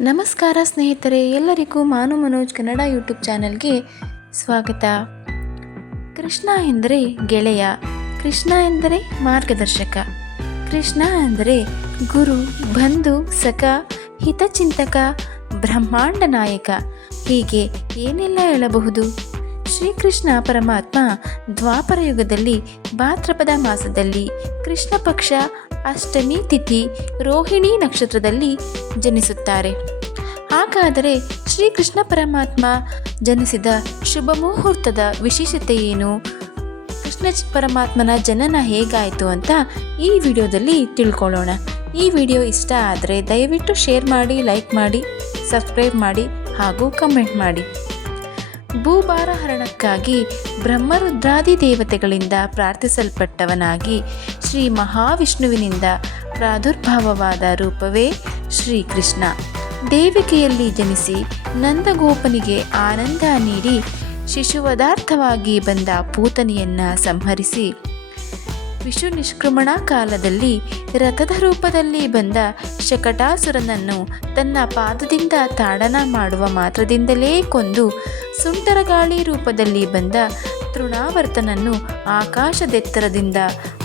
ನಮಸ್ಕಾರ ಸ್ನೇಹಿತರೆ, ಎಲ್ಲರಿಗೂ ಮಾನು ಮನೋಜ್ ಕನ್ನಡ ಯೂಟ್ಯೂಬ್ ಚಾನಲ್ಗೆ ಸ್ವಾಗತ. ಕೃಷ್ಣ ಎಂದರೆ ಗೆಳೆಯ, ಕೃಷ್ಣ ಎಂದರೆ ಮಾರ್ಗದರ್ಶಕ, ಕೃಷ್ಣ ಅಂದರೆ ಗುರು, ಬಂಧು, ಸಖ, ಹಿತಚಿಂತಕ, ಬ್ರಹ್ಮಾಂಡ ನಾಯಕ. ಹೀಗೆ ಏನೆಲ್ಲ ಹೇಳಬಹುದು? ಶ್ರೀಕೃಷ್ಣ ಪರಮಾತ್ಮ ದ್ವಾಪರ ಯುಗದಲ್ಲಿ ಭಾದ್ರಪದ ಮಾಸದಲ್ಲಿ ಕೃಷ್ಣ ಪಕ್ಷ ಅಷ್ಟಮಿ ತಿಥಿ ರೋಹಿಣಿ ನಕ್ಷತ್ರದಲ್ಲಿ ಜನಿಸುತ್ತಾರೆ. ಹಾಗಾದರೆ ಶ್ರೀಕೃಷ್ಣ ಪರಮಾತ್ಮ ಜನಿಸಿದ ಶುಭ ಮುಹೂರ್ತದ ವಿಶೇಷತೆ ಏನು? ಕೃಷ್ಣ ಪರಮಾತ್ಮನ ಜನನ ಹೇಗಾಯಿತು ಅಂತ ಈ ವಿಡಿಯೋದಲ್ಲಿ ತಿಳ್ಕೊಳ್ಳೋಣ. ಈ ವಿಡಿಯೋ ಇಷ್ಟ ಆದರೆ ದಯವಿಟ್ಟು ಶೇರ್ ಮಾಡಿ, ಲೈಕ್ ಮಾಡಿ, ಸಬ್ಸ್ಕ್ರೈಬ್ ಮಾಡಿ ಹಾಗೂ ಕಮೆಂಟ್ ಮಾಡಿ. ಭೂಭಾರ ಹರಣಕ್ಕಾಗಿ ಬ್ರಹ್ಮರುದ್ರಾದಿ ದೇವತೆಗಳಿಂದ ಪ್ರಾರ್ಥಿಸಲ್ಪಟ್ಟವನಾಗಿ ಶ್ರೀ ಮಹಾವಿಷ್ಣುವಿನಿಂದ ಪ್ರಾದುರ್ಭಾವವಾದ ರೂಪವೇ ಶ್ರೀಕೃಷ್ಣ. ದೇವಿಕೆಯಲ್ಲಿ ಜನಿಸಿ ನಂದಗೋಪನಿಗೆ ಆನಂದ ನೀಡಿ ಶಿಶುವದಾರ್ಥವಾಗಿ ಬಂದ ಪೂತನಿಯನ್ನು ಸಂಹರಿಸಿ ವಿಷು ನಿಷ್ಕ್ರಮಣ ಕಾಲದಲ್ಲಿ ರಥದ ರೂಪದಲ್ಲಿ ಬಂದ ಶಕಟಾಸುರನನ್ನು ತನ್ನ ಪಾದದಿಂದ ತಾಡನ ಮಾಡುವ ಮಾತ್ರದಿಂದಲೇ ಕೊಂದು ಸುಂಟರಗಾಳಿ ರೂಪದಲ್ಲಿ ಬಂದ ತೃಣಾವರ್ತನನ್ನು ಆಕಾಶದೆತ್ತರದಿಂದ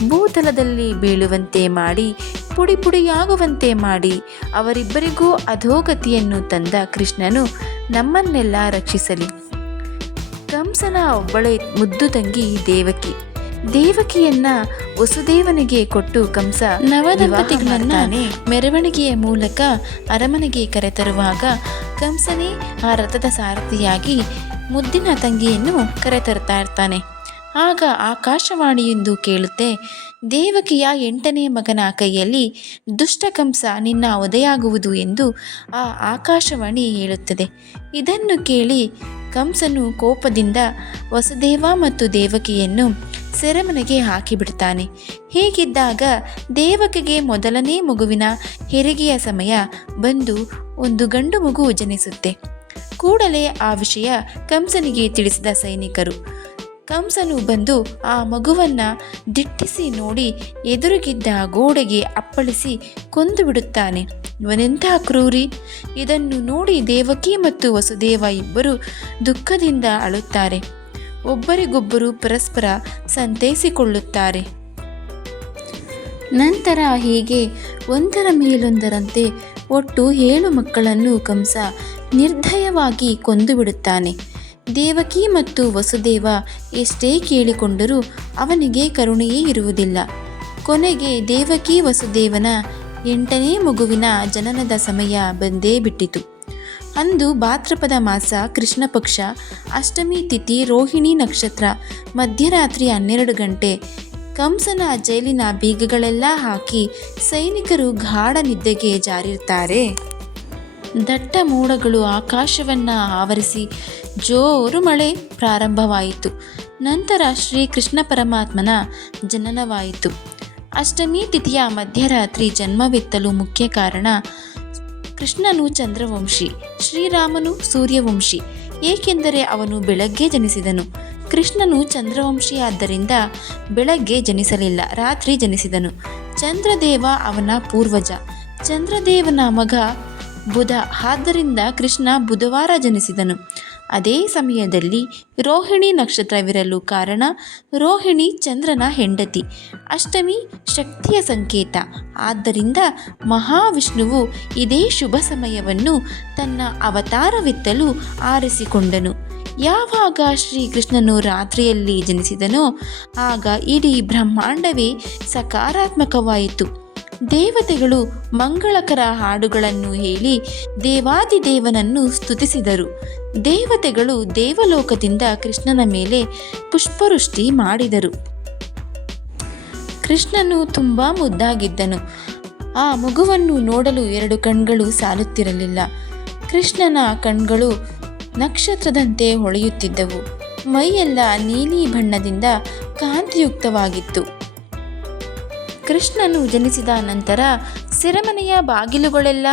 ಭೂತಲದಲ್ಲಿ ಬೀಳುವಂತೆ ಮಾಡಿ ಪುಡಿ ಪುಡಿಯಾಗುವಂತೆ ಮಾಡಿ, ಅವರಿಬ್ಬರಿಗೂ ಅಧೋಗತಿಯನ್ನು ತಂದ ಕೃಷ್ಣನು ನಮ್ಮನ್ನೆಲ್ಲ ರಕ್ಷಿಸಲಿ. ಕಂಸನ ಒಬ್ಬಳೆ ಮುದ್ದು ತಂಗಿ ದೇವಕಿ. ದೇವಕಿಯನ್ನ ವಸುದೇವನಿಗೆ ಕೊಟ್ಟು ಕಂಸ ನವದಂಪತಿಗಳನ್ನ ಮೆರವಣಿಗೆಯ ಮೂಲಕ ಅರಮನೆಗೆ ಕರೆತರುವಾಗ ಕಂಸನೇ ಆ ರಥದ ಸಾರಥಿಯಾಗಿ ಮುದ್ದಿನ ತಂಗಿಯನ್ನು ಕರೆತರುತ್ತಾ ಇರ್ತಾನೆ. ಆಗ ಆಕಾಶವಾಣಿಯೆಂದು ಕೇಳುತ್ತೆ ದೇವಕಿಯ ಎಂಟನೇ ಮಗನ ಕೈಯಲ್ಲಿ ದುಷ್ಟಕಂಸ ನಿನ್ನ ಒದೆಯಾಗುವುದು ಎಂದು ಆ ಆಕಾಶವಾಣಿ ಹೇಳುತ್ತದೆ. ಇದನ್ನು ಕೇಳಿ ಕಂಸನು ಕೋಪದಿಂದ ವಸುದೇವ ಮತ್ತು ದೇವಕಿಯನ್ನು ಸೆರೆಮನೆಗೆ ಹಾಕಿಬಿಡ್ತಾನೆ. ಹೀಗಿದ್ದಾಗ ದೇವಕಿಗೆ ಮೊದಲನೇ ಮಗುವಿನ ಹೆರಿಗೆಯ ಸಮಯ ಬಂದು ಒಂದು ಗಂಡು ಮಗು ಜನಿಸುತ್ತೆ. ಕೂಡಲೇ ಆ ವಿಷಯ ಕಂಸನಿಗೆ ತಿಳಿಸಿದ ಸೈನಿಕರು. ಕಂಸನು ಬಂದು ಆ ಮಗುವನ್ನ ದಿಟ್ಟಿಸಿ ನೋಡಿ ಎದುರುಗಿದ್ದ ಗೋಡೆಗೆ ಅಪ್ಪಳಿಸಿ ಕೊಂದು ಬಿಡುತ್ತಾನೆ. ಇವನೆಂಥ ಕ್ರೂರಿ? ಇದನ್ನು ನೋಡಿ ದೇವಕಿ ಮತ್ತು ವಸುದೇವ ಇಬ್ಬರು ದುಃಖದಿಂದ ಅಳುತ್ತಾರೆ. ಒಬ್ಬರಿಗೊಬ್ಬರು ಪರಸ್ಪರ ಸಂತೈಸಿಕೊಳ್ಳುತ್ತಾರೆ. ನಂತರ ಹೀಗೆ ಒಂದರ ಮೇಲೊಂದರಂತೆ ಒಟ್ಟು ಏಳು ಮಕ್ಕಳನ್ನು ಕಂಸ ನಿರ್ದಯವಾಗಿ ಕೊಂದು ಬಿಡುತ್ತಾನೆ. ದೇವಕಿ ಮತ್ತು ವಸುದೇವ ಎಷ್ಟೇ ಕೇಳಿಕೊಂಡರೂ ಅವನಿಗೆ ಕರುಣೆಯೇ ಇರುವುದಿಲ್ಲ. ಕೊನೆಗೆ ದೇವಕಿ ವಸುದೇವನ ಎಂಟನೇ ಮಗುವಿನ ಜನನದ ಸಮಯ ಬಂದೇ ಬಿಟ್ಟಿತು. ಅಂದು ಭಾದ್ರಪದ ಮಾಸ ಕೃಷ್ಣ ಪಕ್ಷ, ಅಷ್ಟಮಿ ತಿಥಿ ರೋಹಿಣಿ ನಕ್ಷತ್ರ, ಮಧ್ಯರಾತ್ರಿ ಹನ್ನೆರಡು ಗಂಟೆ ಕಂಸನ ಜೈಲಿನ ಬೀಗಗಳೆಲ್ಲ ಹಾಕಿ ಸೈನಿಕರು ಗಾಢ ನಿದ್ದೆಗೆ ಜಾರಿರ್ತಾರೆ. ದಟ್ಟ ಮೋಡಗಳು ಆಕಾಶವನ್ನ ಆವರಿಸಿ ಜೋರು ಮಳೆ ಪ್ರಾರಂಭವಾಯಿತು. ನಂತರ ಶ್ರೀ ಕೃಷ್ಣ ಪರಮಾತ್ಮನ ಜನನವಾಯಿತು. ಅಷ್ಟಮಿ ತಿಥಿಯ ಮಧ್ಯರಾತ್ರಿ ಜನ್ಮವೆತ್ತಲು ಮುಖ್ಯ ಕಾರಣ ಕೃಷ್ಣನು ಚಂದ್ರವಂಶಿ, ಶ್ರೀರಾಮನು ಸೂರ್ಯವಂಶಿ, ಏಕೆಂದರೆ ಅವನು ಬೆಳಗ್ಗೆ ಜನಿಸಿದನು. ಕೃಷ್ಣನು ಚಂದ್ರವಂಶಿಯಾದ್ದರಿಂದ ಬೆಳಗ್ಗೆ ಜನಿಸಲಿಲ್ಲ, ರಾತ್ರಿ ಜನಿಸಿದನು. ಚಂದ್ರದೇವ ಅವನ ಪೂರ್ವಜ. ಚಂದ್ರದೇವನ ಮಗ ಬುಧ. ಆದ್ದರಿಂದ ಕೃಷ್ಣ ಬುಧವಾರ ಜನಿಸಿದನು. ಅದೇ ಸಮಯದಲ್ಲಿ ರೋಹಿಣಿ ನಕ್ಷತ್ರವಿರಲು ಕಾರಣ ರೋಹಿಣಿ ಚಂದ್ರನ ಹೆಂಡತಿ. ಅಷ್ಟಮಿ ಶಕ್ತಿಯ ಸಂಕೇತ. ಆದ್ದರಿಂದ ಮಹಾವಿಷ್ಣುವು ಇದೇ ಶುಭ ಸಮಯವನ್ನು ತನ್ನ ಅವತಾರವೆತ್ತಲು ಆರಿಸಿಕೊಂಡನು. ಯಾವಾಗ ಶ್ರೀಕೃಷ್ಣನು ರಾತ್ರಿಯಲ್ಲಿ ಜನಿಸಿದನೋ ಆಗ ಇಡೀ ಬ್ರಹ್ಮಾಂಡವೇ ಸಕಾರಾತ್ಮಕವಾಯಿತು. ದೇವತೆಗಳು ಮಂಗಳಕರ ಹಾಡುಗಳನ್ನು ಹೇಳಿ ದೇವಾದಿದೇವನನ್ನು ಸ್ತುತಿಸಿದರು. ದೇವತೆಗಳು ದೇವಲೋಕದಿಂದ ಕೃಷ್ಣನ ಮೇಲೆ ಪುಷ್ಪವೃಷ್ಟಿ ಮಾಡಿದರು. ಕೃಷ್ಣನು ತುಂಬ ಮುದ್ದಾಗಿದ್ದನು. ಆ ಮಗುವನ್ನು ನೋಡಲು ಎರಡು ಕಣ್ಗಳು ಸಾಲುತ್ತಿರಲಿಲ್ಲ. ಕೃಷ್ಣನ ಕಣ್ಗಳು ನಕ್ಷತ್ರದಂತೆ ಹೊಳೆಯುತ್ತಿದ್ದವು. ಮೈಯೆಲ್ಲ ನೀಲಿ ಬಣ್ಣದಿಂದ ಕಾಂತಿಯುಕ್ತವಾಗಿತ್ತು. ಕೃಷ್ಣನು ಜನಿಸಿದ ನಂತರ ಸೆರೆಮನೆಯ ಬಾಗಿಲುಗಳೆಲ್ಲ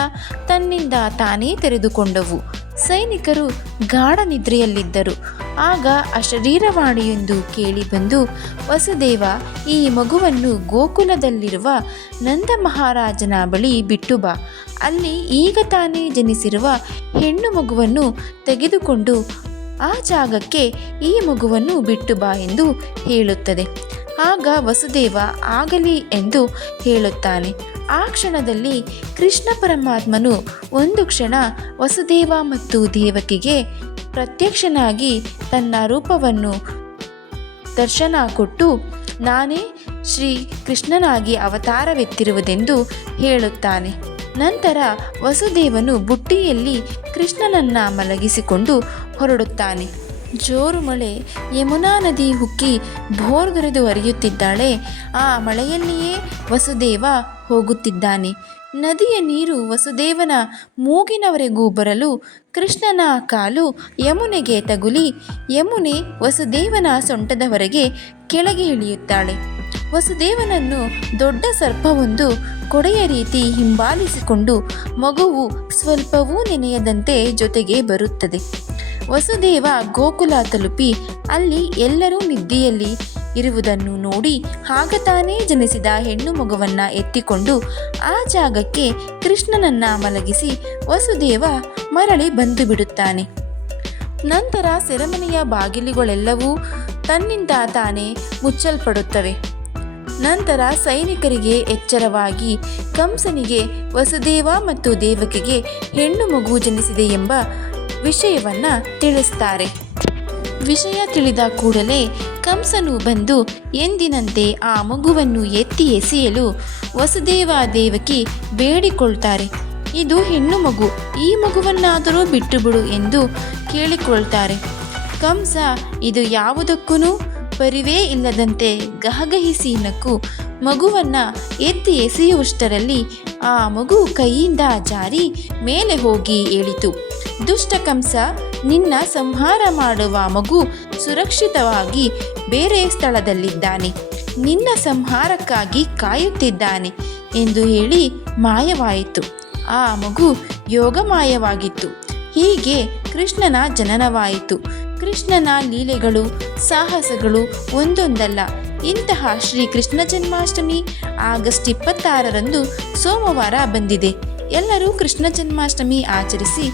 ತನ್ನಿಂದ ತಾನೇ ತೆರೆದುಕೊಂಡವು. ಸೈನಿಕರು ಗಾಢ ನಿದ್ರೆಯಲ್ಲಿದ್ದರು. ಆಗ ಕೇಳಿ ಬಂದು ವಸುದೇವ, ಈ ಮಗುವನ್ನು ಗೋಕುಲದಲ್ಲಿರುವ ನಂದ ಮಹಾರಾಜನ ಬಳಿ ಬಿಟ್ಟು ಬಾ. ಅಲ್ಲಿ ಈಗ ತಾನೇ ಜನಿಸಿರುವ ಹೆಣ್ಣು ಮಗುವನ್ನು ತೆಗೆದುಕೊಂಡು ಆ ಜಾಗಕ್ಕೆ ಈ ಮಗುವನ್ನು ಬಿಟ್ಟು ಬಾ ಎಂದು ಹೇಳುತ್ತದೆ. ಆಗ ವಸುದೇವ ಆಗಲಿ ಎಂದು ಹೇಳುತ್ತಾನೆ. ಆ ಕ್ಷಣದಲ್ಲಿ ಕೃಷ್ಣ ಪರಮಾತ್ಮನು ಒಂದು ಕ್ಷಣ ವಸುದೇವ ಮತ್ತು ದೇವಕಿಗೆ ಪ್ರತ್ಯಕ್ಷನಾಗಿ ತನ್ನ ರೂಪವನ್ನು ದರ್ಶನ ಕೊಟ್ಟು, ನಾನೇ ಶ್ರೀ ಕೃಷ್ಣನಾಗಿ ಅವತಾರವೆತ್ತಿರುವುದೆಂದು ಹೇಳುತ್ತಾನೆ. ನಂತರ ವಸುದೇವನು ಬುಟ್ಟಿಯಲ್ಲಿ ಕೃಷ್ಣನನ್ನ ಮಲಗಿಸಿಕೊಂಡು ಹೊರಡುತ್ತಾನೆ. ಜೋರು ಮಳೆ, ಯಮುನಾ ನದಿ ಹುಕ್ಕಿ ಭೋರ್ಗರೆದು ಹರಿಯುತ್ತಿದ್ದಾಳೆ. ಆ ಮಳೆಯಲ್ಲಿಯೇ ವಸುದೇವ ಹೋಗುತ್ತಿದ್ದಾನೆ. ನದಿಯ ನೀರು ವಸುದೇವನ ಮೂಗಿನವರೆಗೂ ಬರಲು, ಕೃಷ್ಣನ ಕಾಲು ಯಮುನೆಗೆ ತಗುಲಿ, ಯಮುನೆ ವಸುದೇವನ ಸೊಂಟದವರೆಗೆ ಕೆಳಗೆ ಇಳಿಯುತ್ತಾಳೆ. ವಸುದೇವನನ್ನು ದೊಡ್ಡ ಸರ್ಪವೊಂದು ಕೊಡೆಯ ರೀತಿ ಹಿಂಬಾಲಿಸಿಕೊಂಡು ಮಗುವು ಸ್ವಲ್ಪವೂ ನೆನೆಯದಂತೆ ಜೊತೆಗೆ ಬರುತ್ತದೆ. ವಸುದೇವ ಗೋಕುಲ ತಲುಪಿ ಅಲ್ಲಿ ಎಲ್ಲರೂ ನಿದ್ದೆಯಲ್ಲಿ ಇರುವುದನ್ನು ನೋಡಿ ಆಗ ತಾನೇ ಜನಿಸಿದ ಹೆಣ್ಣು ಮಗುವನ್ನು ಎತ್ತಿಕೊಂಡು ಆ ಜಾಗಕ್ಕೆ ಕೃಷ್ಣನನ್ನ ಮಲಗಿಸಿ ವಸುದೇವ ಮರಳಿ ಬಂದು ಬಿಡುತ್ತಾನೆ. ನಂತರ ಸೆರೆಮನೆಯ ಬಾಗಿಲುಗಳೆಲ್ಲವೂ ತನ್ನಿಂದ ತಾನೇ ಮುಚ್ಚಲ್ಪಡುತ್ತವೆ. ನಂತರ ಸೈನಿಕರಿಗೆ ಎಚ್ಚರವಾಗಿ ಕಂಸನಿಗೆ ವಸುದೇವ ಮತ್ತು ದೇವಕಿಗೆ ಹೆಣ್ಣು ಮಗು ಜನಿಸಿದೆ ಎಂಬ ವಿಷಯವನ್ನ ತಿಳಿಸ್ತಾರೆ. ವಿಷಯ ತಿಳಿದ ಕೂಡಲೇ ಕಂಸನು ಬಂದು ಎಂದಿನಂತೆ ಆ ಮಗುವನ್ನು ಎತ್ತಿ ಎಸೆಯಲು ವಸುದೇವ ದೇವಕಿ ಬೇಡಿಕೊಳ್ತಾರೆ. ಇದು ಹೆಣ್ಣು ಮಗು, ಈ ಮಗುವನ್ನಾದರೂ ಬಿಟ್ಟುಬಿಡು ಎಂದು ಕೇಳಿಕೊಳ್ತಾರೆ. ಕಂಸ, ಇದು ಯಾವುದಕ್ಕೂ ಪರಿವೇ ಇಲ್ಲದಂತೆ ಗಹಗಹಿಸಿ ನಕ್ಕು ಮಗುವನ್ನು ಎತ್ತಿ ಎಸೆಯುವಷ್ಟರಲ್ಲಿ ಆ ಮಗು ಕೈಯಿಂದ ಜಾರಿ ಮೇಲೆ ಹೋಗಿ ಏಳಿತು. ದುಷ್ಟ ಕಂಸ, ನಿನ್ನ ಸಂಹಾರ ಮಾಡುವ ಮಗು ಸುರಕ್ಷಿತವಾಗಿ ಬೇರೆ ಸ್ಥಳದಲ್ಲಿದ್ದಾನೆ. ನಿನ್ನ ಸಂಹಾರಕ್ಕಾಗಿ ಕಾಯುತ್ತಿದ್ದಾನೆ ಎಂದು ಹೇಳಿ ಮಾಯವಾಯಿತು. ಆ ಮಗು ಯೋಗಮಾಯವಾಗಿತ್ತು. ಹೀಗೆ ಕೃಷ್ಣನ ಜನನವಾಯಿತು. ಕೃಷ್ಣನ ಲೀಲೆಗಳು, ಸಾಹಸಗಳು ಒಂದೊಂದಲ್ಲ. ಇಂತಹ ಶ್ರೀ ಕೃಷ್ಣ ಜನ್ಮಾಷ್ಟಮಿ ಆಗಸ್ಟ್ ಇಪ್ಪತ್ತಾರರಂದು ಸೋಮವಾರ ಬಂದಿದೆ. ಎಲ್ಲರೂ ಕೃಷ್ಣ ಜನ್ಮಾಷ್ಟಮಿ ಆಚರಿಸಿ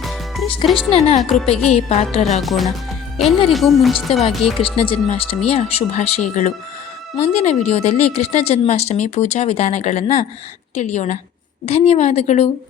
ಕೃಷ್ಣನ ಕೃಪೆಗೆ ಪಾತ್ರರಾಗೋಣ. ಎಲ್ಲರಿಗೂ ಮುಂಚಿತವಾಗಿ ಕೃಷ್ಣ ಜನ್ಮಾಷ್ಟಮಿಯ ಶುಭಾಶಯಗಳು. ಮುಂದಿನ ವಿಡಿಯೋದಲ್ಲಿ ಕೃಷ್ಣ ಜನ್ಮಾಷ್ಟಮಿ ಪೂಜಾ ವಿಧಾನಗಳನ್ನು ತಿಳಿಯೋಣ. ಧನ್ಯವಾದಗಳು.